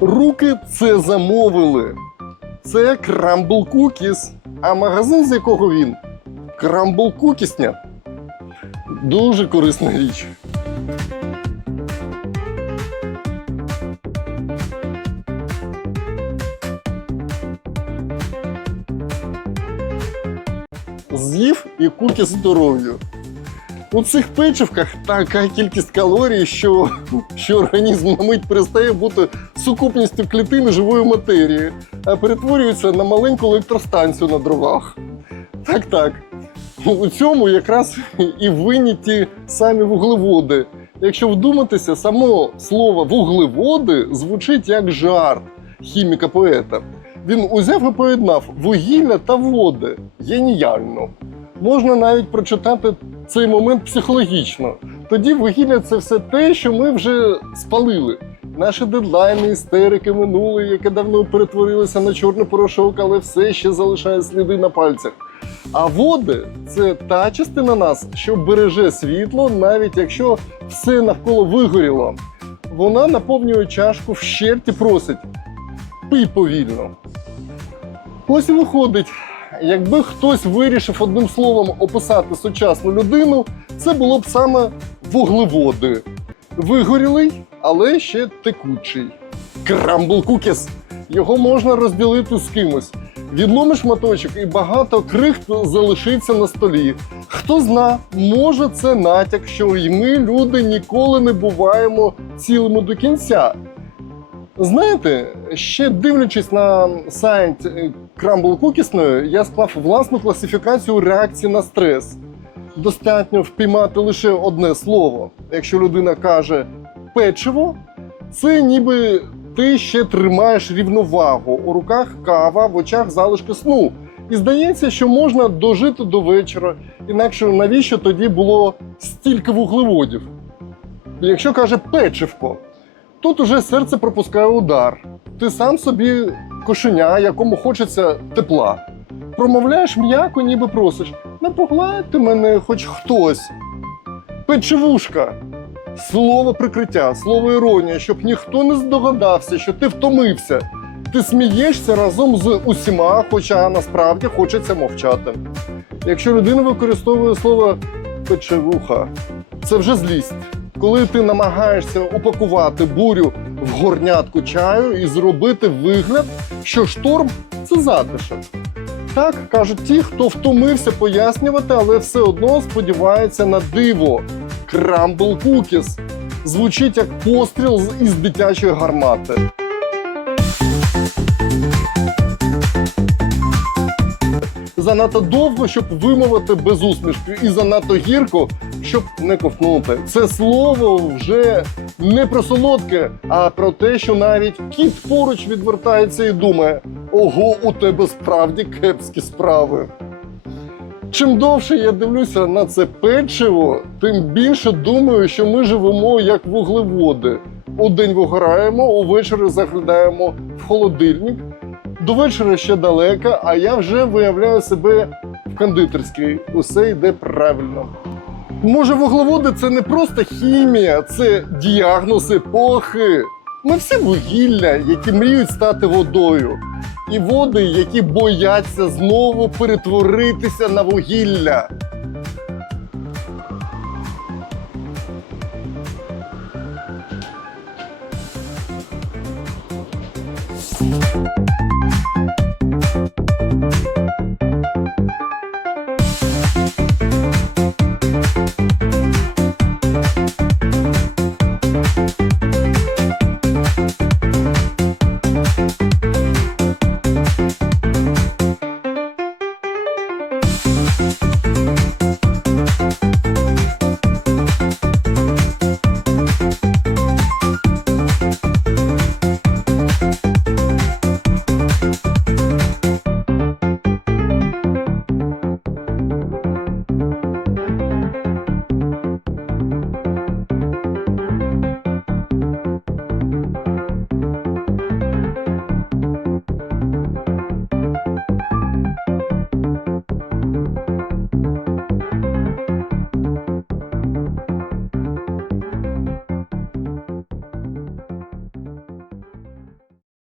Руки це замовили. Це Крамбл Кукіс. А магазин, з якого він? Крамбл Кукісня. Дуже корисна річ. З'їв і куки здоров'ю. У цих печивках така кількість калорій, що, що організм на мить перестає бути сукупністю клітини живої матерії, а перетворюється на маленьку електростанцію на дровах. Так, так. У цьому якраз і винні ті самі вуглеводи. Якщо вдуматися, само слово вуглеводи звучить як жарт хіміка поета. Він узяв і поєднав вугілля та води. Геніально. Можна навіть прочитати цей момент психологічно. Тоді вугілля це все те, що ми вже спалили. Наші дедлайни, істерики минуле, яке давно перетворилося на чорний порошок, але все ще залишає сліди на пальцях. А води це та частина нас, що береже світло, навіть якщо все навколо вигоріло. Вона наповнює чашку вщерть і просить: пий повільно. Ось і виходить, якби хтось вирішив одним словом описати сучасну людину, це було б саме вуглеводи. Вигорілий, але ще текучий. Крамбл кукіс. Його можна розділити з кимось. Відломиш шматочок і багато крихт залишиться на столі. Хто зна, може це натяк, що і ми, люди, ніколи не буваємо цілими до кінця. Знаєте, ще дивлячись на сайт е, Crumble Cookies, я склав власну класифікацію реакцій на стрес. Достатньо впіймати лише одне слово. Якщо людина каже печиво, це ніби ти ще тримаєш рівновагу. У руках кава, в очах залишки сну. І здається, що можна дожити до вечора. Інакше навіщо тоді було стільки вуглеводів? Якщо каже печивко, Тут уже серце пропускає удар. Ти сам собі кошеня, якому хочеться тепла. Промовляєш м'яко, ніби просиш. Не погладьте мене хоч хтось. Печивушка. Слово прикриття, слово іронія, щоб ніхто не здогадався, що ти втомився. Ти смієшся разом з усіма, хоча насправді хочеться мовчати. Якщо людина використовує слово печивуха, це вже злість коли ти намагаєшся упакувати бурю в горнятку чаю і зробити вигляд, що шторм це затишок. Так кажуть ті, хто втомився пояснювати, але все одно сподівається на диво. Крамбл кукіс звучить як постріл із дитячої гармати. Занадто довго, щоб вимовити без усмішки, і занадто гірко, щоб не ковтнути. Це слово вже не про солодке, а про те, що навіть кіт поруч відвертається і думає: ого, у тебе справді кепські справи. Чим довше я дивлюся на це печиво, тим більше думаю, що ми живемо як вуглеводи. Удень вигораємо, увечері заглядаємо в холодильник. До вечора ще далеко, а я вже виявляю себе в кондитерській. Усе йде правильно. Може, вуглеводи це не просто хімія, це діагноз епохи. Ми всі вугілля, які мріють стати водою, і води, які бояться знову перетворитися на вугілля.